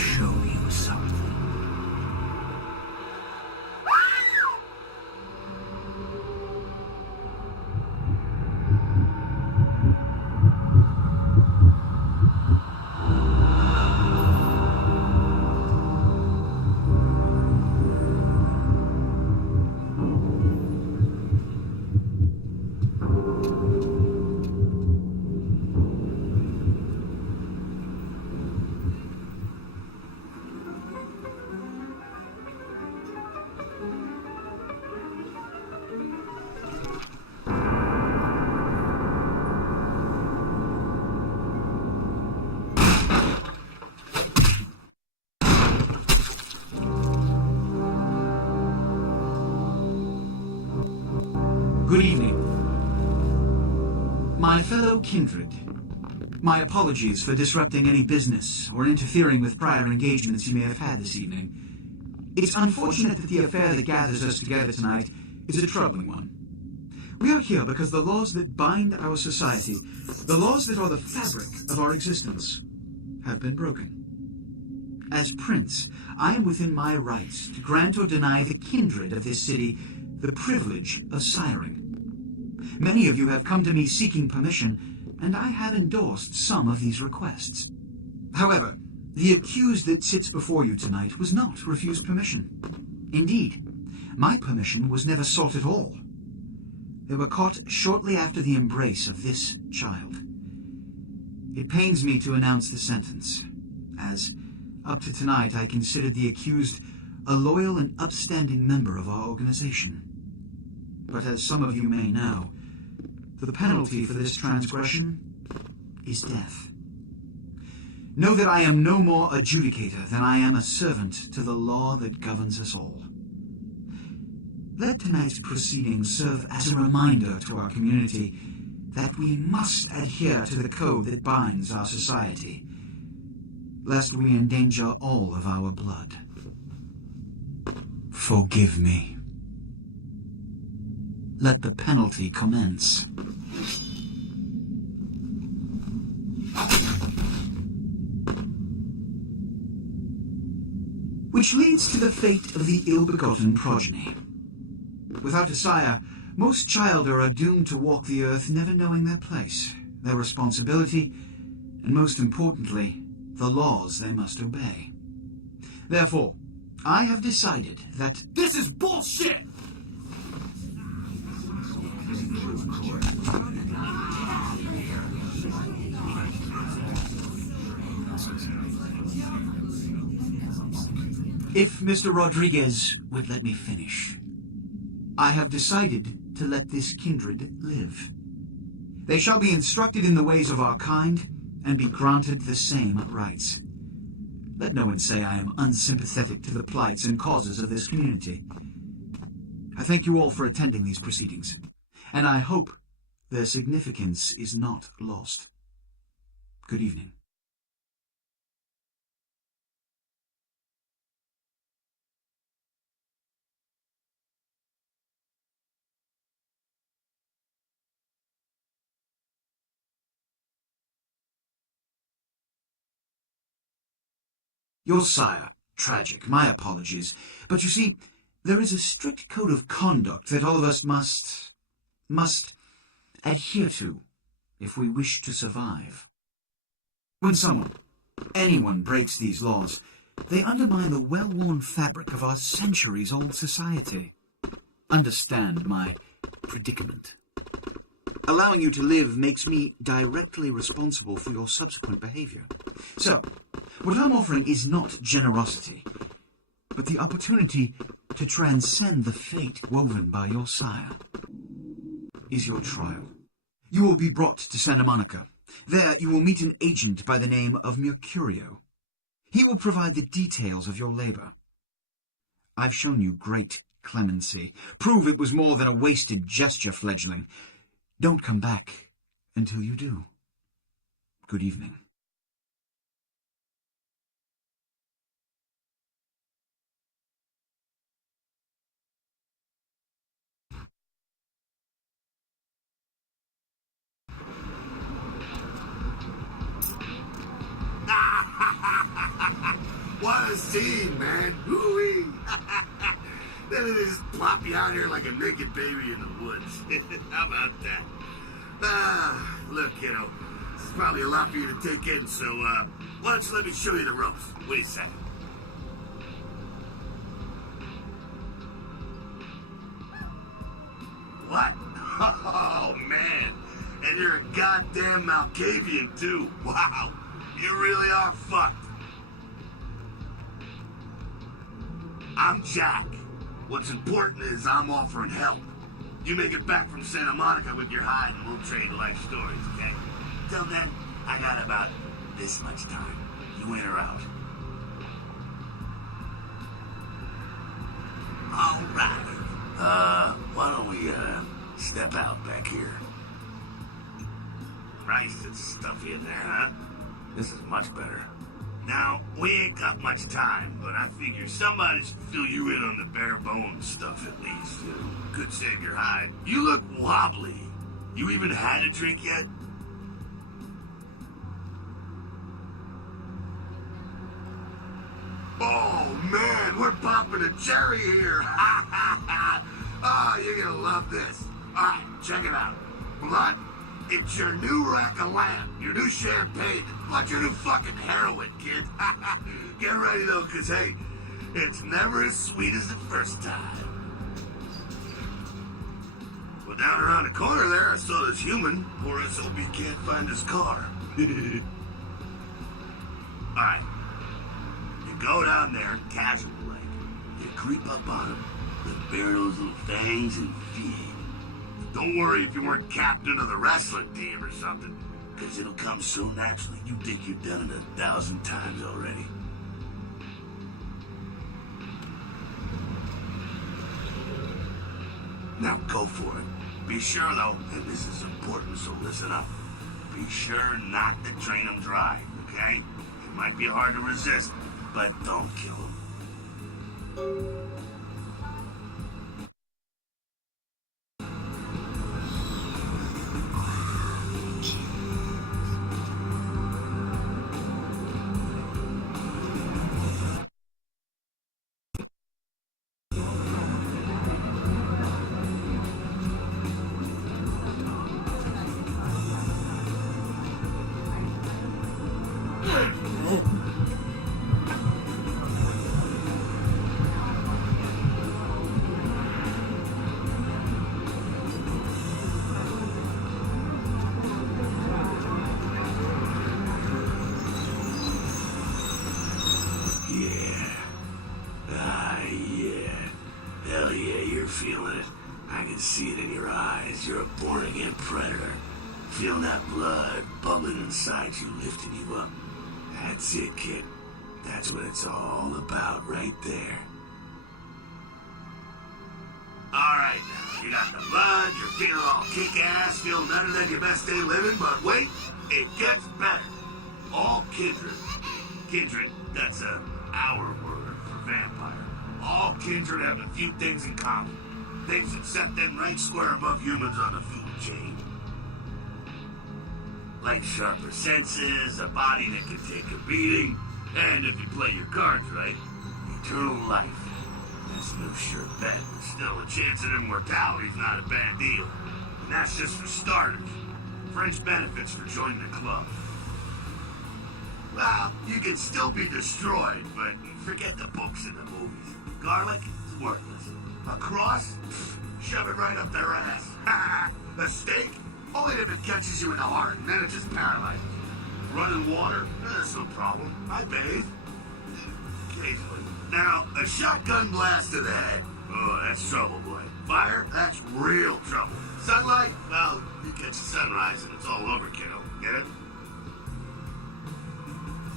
show you something. Good evening. My fellow kindred, my apologies for disrupting any business or interfering with prior engagements you may have had this evening. It's unfortunate that the affair that gathers us together tonight is a troubling one. We are here because the laws that bind our society, the laws that are the fabric of our existence, have been broken. As Prince, I am within my rights to grant or deny the kindred of this city the privilege of siring. Many of you have come to me seeking permission, and I have endorsed some of these requests. However, the accused that sits before you tonight was not refused permission. Indeed, my permission was never sought at all. They were caught shortly after the embrace of this child. It pains me to announce the sentence, as up to tonight I considered the accused a loyal and upstanding member of our organization. But as some of you may know, the penalty for this transgression is death. Know that I am no more adjudicator than I am a servant to the law that governs us all. Let tonight's proceedings serve as a reminder to our community that we must adhere to the code that binds our society, lest we endanger all of our blood. Forgive me. Let the penalty commence. Which leads to the fate of the ill-begotten progeny. Without a sire, most children are doomed to walk the earth never knowing their place, their responsibility, and most importantly, the laws they must obey. Therefore, I have decided that This is bullshit! if Mr. Rodriguez would let me finish, I have decided to let this kindred live. They shall be instructed in the ways of our kind and be granted the same rights. Let no one say I am unsympathetic to the plights and causes of this community. I thank you all for attending these proceedings, and I hope their significance is not lost. Good evening. Your sire, tragic, my apologies. But you see, there is a strict code of conduct that all of us must adhere to if we wish to survive. When anyone breaks these laws, they undermine the well-worn fabric of our centuries-old society. Understand my predicament. Allowing you to live makes me directly responsible for your subsequent behavior. So, what I'm offering is not generosity, but the opportunity to transcend the fate woven by your sire. Is your trial. You will be brought to Santa Monica. There you will meet an agent by the name of Mercurio. He will provide the details of your labor. I've shown you great clemency. Prove it was more than a wasted gesture, fledgling. Don't come back until you do. Good evening. What a scene, man. Woo-wee. Then they just plop you out here like a naked baby in the woods. How about that? Look, kiddo. This is probably a lot for you to take in, so, why don't you let me show you the ropes? Wait a second. What? Oh, man. And you're a goddamn Malkavian, too. Wow. You really are fucked. I'm Jack. What's important is I'm offering help. You make it back from Santa Monica with your hide and we'll trade life stories, okay? Till then, I got about this much time. You in or out? All right. Why don't we, step out back here? Christ, it's stuffy in there, huh? This is much better. Now, we ain't got much time, but I figure somebody should fill you in on the bare bones stuff at least. Could save your hide. You look wobbly. You even had a drink yet? Oh, man, we're popping a cherry here. Oh, you're gonna love this. All right, check it out. Blood, it's your new rack of lamb, your new champagne, like your new fucking heroin, kid. Get ready, though, because, hey, it's never as sweet as the first time. Well, down around the corner there, I saw this human. Poor SOB can't find his car. All right. You go down there, casual like. You creep up on him, then bare those little fangs and feed. Don't worry if you weren't captain of the wrestling team or something, because it'll come so naturally you think you've done it 1,000 times already. Now go for it. Be sure, though, and this is important, so listen up. Be sure not to drain them dry, okay? It might be hard to resist, but don't kill them. Feeling it. I can see it in your eyes. You're a born-again predator. Feel that blood bubbling inside you, lifting you up. That's it, kid. That's what it's all about right there. Alright, now, you got the blood, you're feeling all kick-ass, feeling better than your best day living, but wait, it gets better. All kindred. Kindred, that's our word for vampire. All kindred have a few things in common. Things that set them right square above humans on the food chain. Like sharper senses, a body that can take a beating, and if you play your cards right, eternal life. That's no sure bet, but still a chance at immortality's not a bad deal. And that's just for starters. Fringe benefits for joining the club. Well, you can still be destroyed, but forget the books and the movies. Garlic is worthless. A cross? Shove it right up their ass. A steak? Only if it catches you in the heart, and then it just paralyzes you. Running water? That's no problem. I bathe. Occasionally. Now, a shotgun blast to the head. Oh, that's trouble, boy. Fire? That's real trouble. Sunlight? Well, you catch the sunrise and it's all over, kiddo. Get it?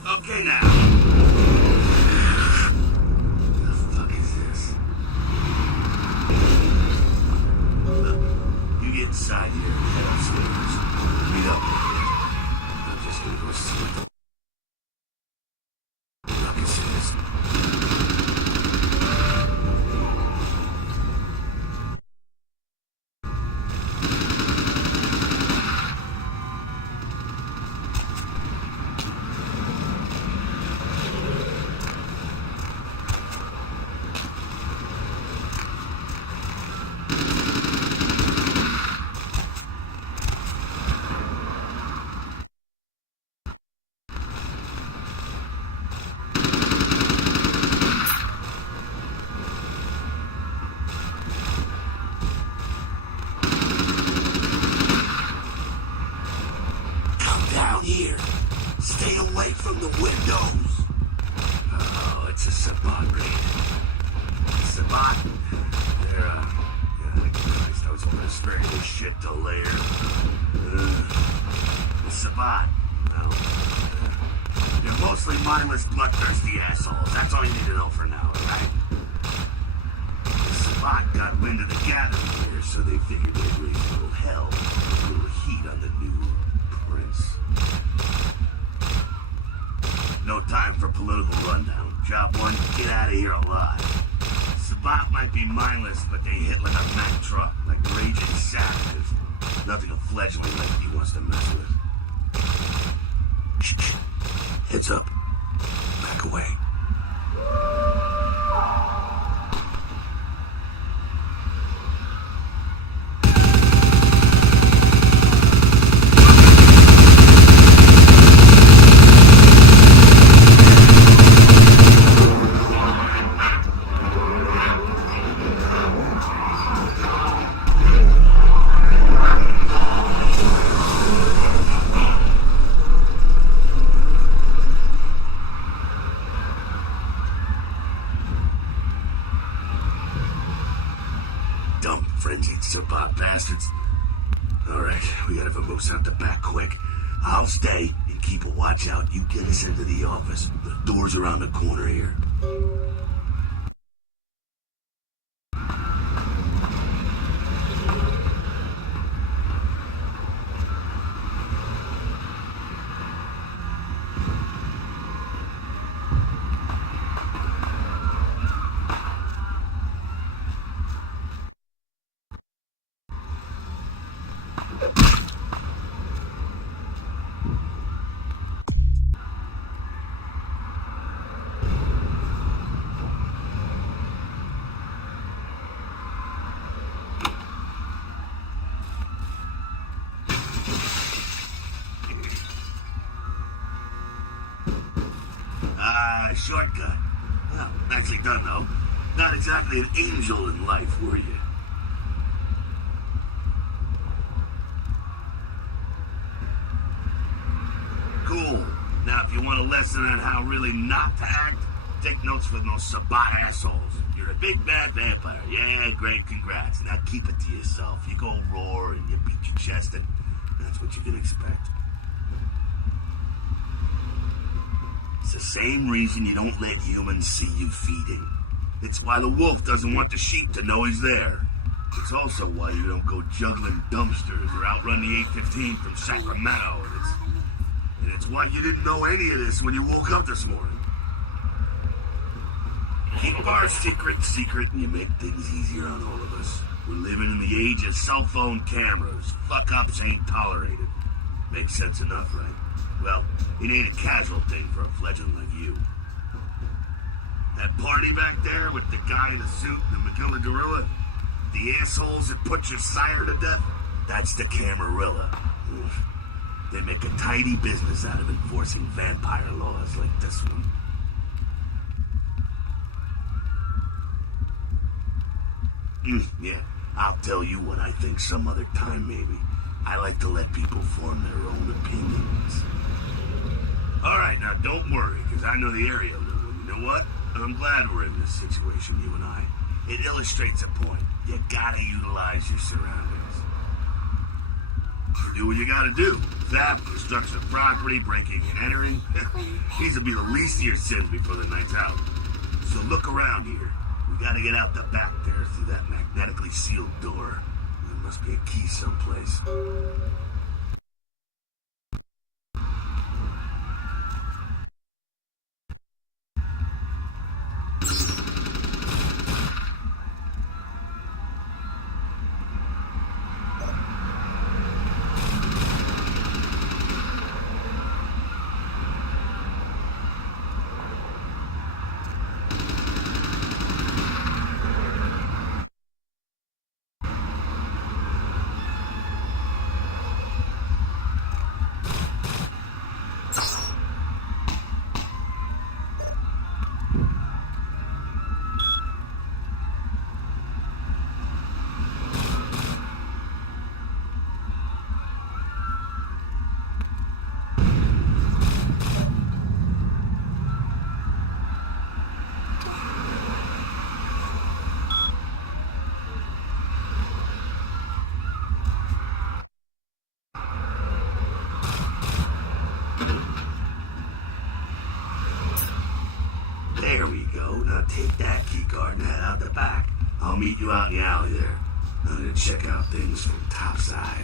Okay, now. Inside here, head upstairs. Meet up with me. I'm just gonna go see what the ruckus is. Sabat raid. Sabat? They're, yeah, Christ, I was hoping to spare this shit to later. The Sabat, well, they're mostly mindless, bloodthirsty assholes. That's all you need to know for now, right? The Sabat got wind of the gathering here, so they figured they'd raise a little hell, a little heat on the new prince. No time for political rundown. Job one, get out of here alive. Sabat might be mindless, but they hit like a Mack truck, like raging savages. Nothing a fledgling like he wants to mess with. Shh. Heads up. Back away. Dumb, frenzied Sabat bastards. Alright, we gotta vamoose out the back quick. I'll stay and keep a watch out. You get us into the office. The door's around the corner here. Shortcut. Well, nicely done, though. Not exactly an angel in life, were you? Cool. Now, if you want a lesson on how really not to act, take notes from those Sabat assholes. You're a big bad vampire. Yeah, great, congrats. Now keep it to yourself. You go roar and you beat your chest, and that's what you can expect. It's the same reason you don't let humans see you feeding. It's why the wolf doesn't want the sheep to know he's there. It's also why you don't go juggling dumpsters or outrun the 815 from Sacramento. And it's why you didn't know any of this when you woke up this morning. Keep our secret, and you make things easier on all of us. We're living in the age of cell phone cameras. Fuck-ups ain't tolerated. Makes sense enough, right? Well, it ain't a casual thing for a fledgling like you. That party back there with the guy in the suit and the Magilla gorilla, the assholes that put your sire to death, that's the Camarilla. They make a tidy business out of enforcing vampire laws like this one. Yeah, I'll tell you what I think some other time, maybe. I like to let people form their own opinions. All right, now don't worry, because I know the area a little. And you know what? I'm glad we're in this situation, you and I. It illustrates a point. You gotta utilize your surroundings. You do what you gotta do. Theft, destruction of property, breaking and entering. These will be the least of your sins before the night's out. So look around here. We gotta get out the back there through that magnetically sealed door. There must be a key someplace. There we go. Now take that keycard and head out the back. I'll meet you out in the alley there. I'm gonna check out things from topside.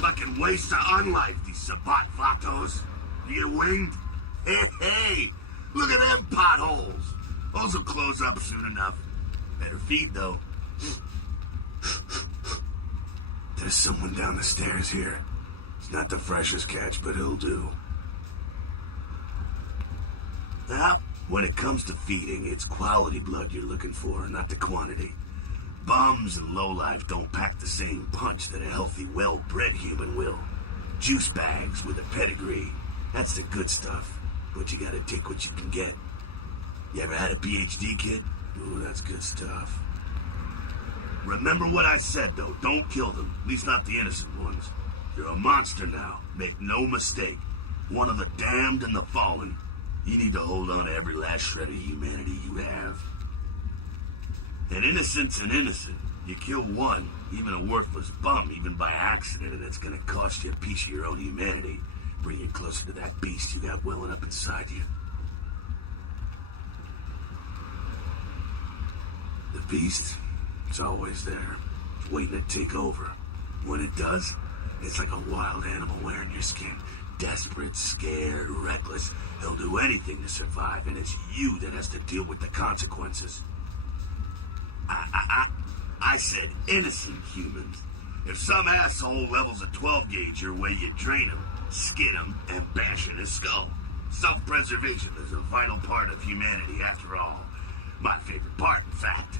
Fucking waste to unlife these Sabat vatos. You get winged? Hey, look at them potholes. Those will close up soon enough. Better feed, though. There's someone down the stairs here. It's not the freshest catch, but he'll do. Now, when it comes to feeding, it's quality blood you're looking for, not the quantity. Bums and lowlife don't pack the same punch that a healthy, well-bred human will. Juice bags with a pedigree. That's the good stuff. But you gotta take what you can get. You ever had a PhD, kid? Ooh, that's good stuff. Remember what I said, though. Don't kill them. At least not the innocent ones. You're a monster now. Make no mistake. One of the damned and the fallen. You need to hold on to every last shred of humanity you have. And innocent's an innocent. You kill one, even a worthless bum, even by accident, and it's gonna cost you a piece of your own humanity. Bring you closer to that beast you got welling up inside you. The beast, it's always there. It's waiting to take over. When it does, it's like a wild animal wearing your skin. Desperate, scared, reckless. He'll do anything to survive, and it's you that has to deal with the consequences. I said innocent humans. If some asshole levels a 12 gauge your way, you drain him, skin him, and bash in his skull. Self-preservation is a vital part of humanity, after all. My favorite part, in fact.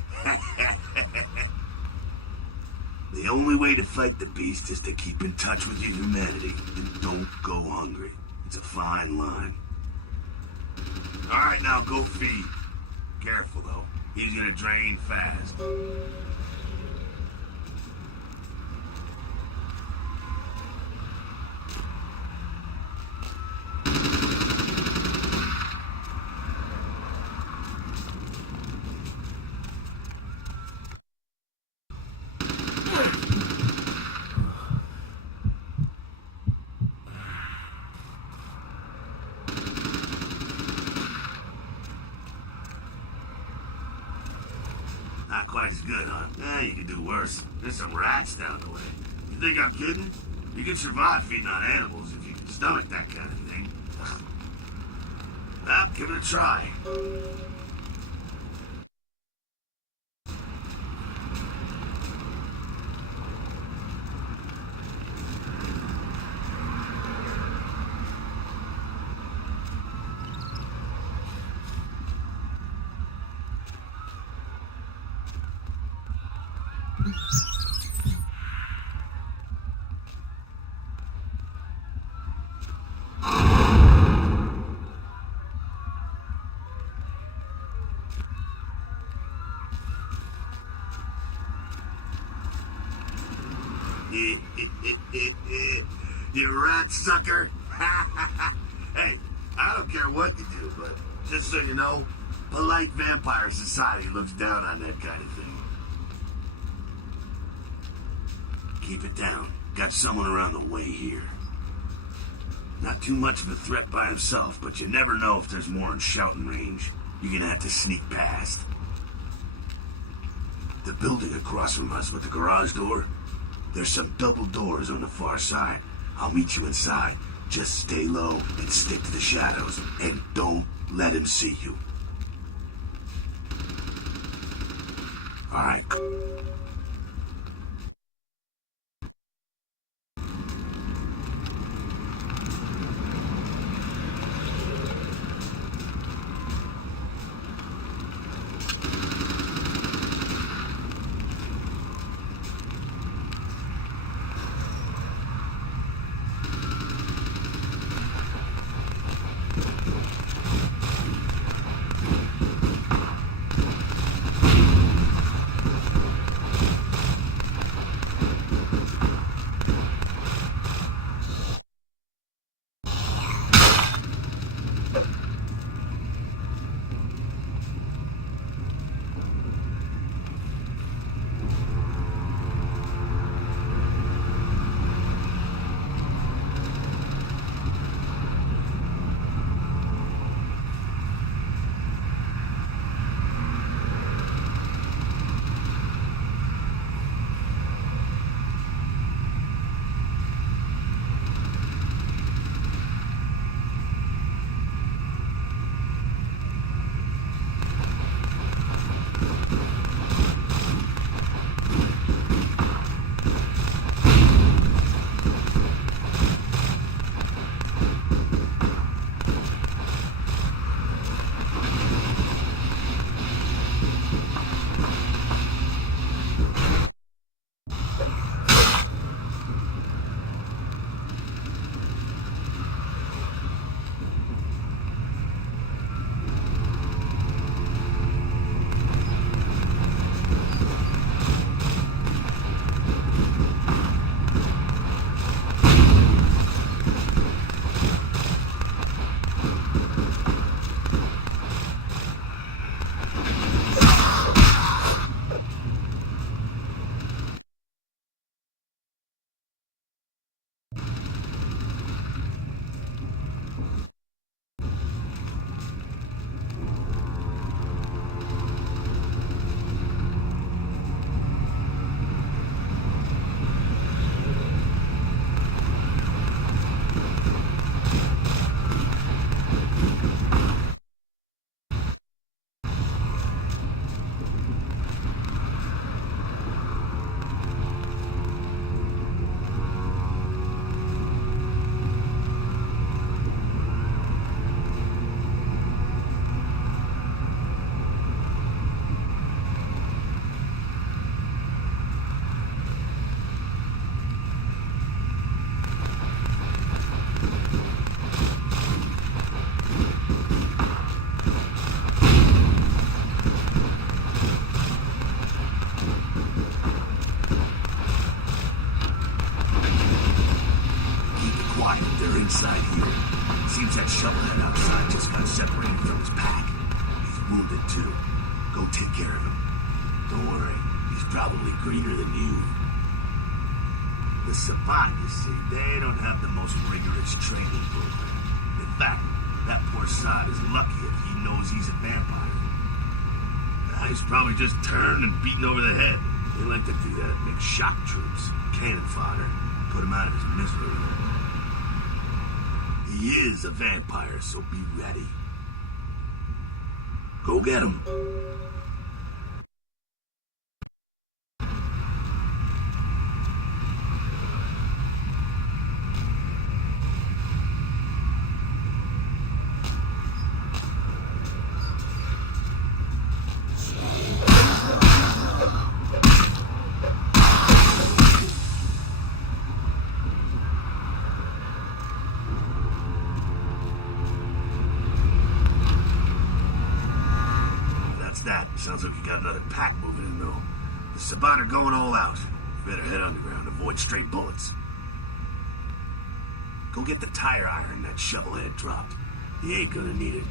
The only way to fight the beast is to keep in touch with your humanity and don't go hungry. It's a fine line. All right, now go feed. Careful, though. He's gonna drain fast. Not quite as good, huh? Yeah, you could do worse. There's some rats down the way. You think I'm kidding? You can survive feeding on animals if you can stomach that kind of thing. Well, give it a try. You rat sucker. Hey, I don't care what you do, but just so you know, polite vampire society looks down on that kind of thing. Keep it down. Got someone around the way here. Not too much of a threat by himself, but you never know if there's more in shouting range. You're gonna have to sneak past. The building across from us with the garage door, there's some double doors on the far side. I'll meet you inside. Just stay low and stick to the shadows, and don't let him see you. All right. quiet. They're inside here. Seems that shovelhead outside just got separated from his pack. He's wounded too. Go take care of him. Don't worry, he's probably greener than you. The Sabat, you see, they don't have the most rigorous training program. In fact, that poor sod is lucky if he knows he's a vampire. He's probably just turned and beaten over the head. They like to do that, make shock troops, cannon fodder, put him out of his misery. He is a vampire, so be ready. Go get him. That sounds like you got another pack moving in, though. The Sabat are going all out. You better head underground, avoid straight bullets. Go get the tire iron that shovelhead dropped. He ain't gonna need it.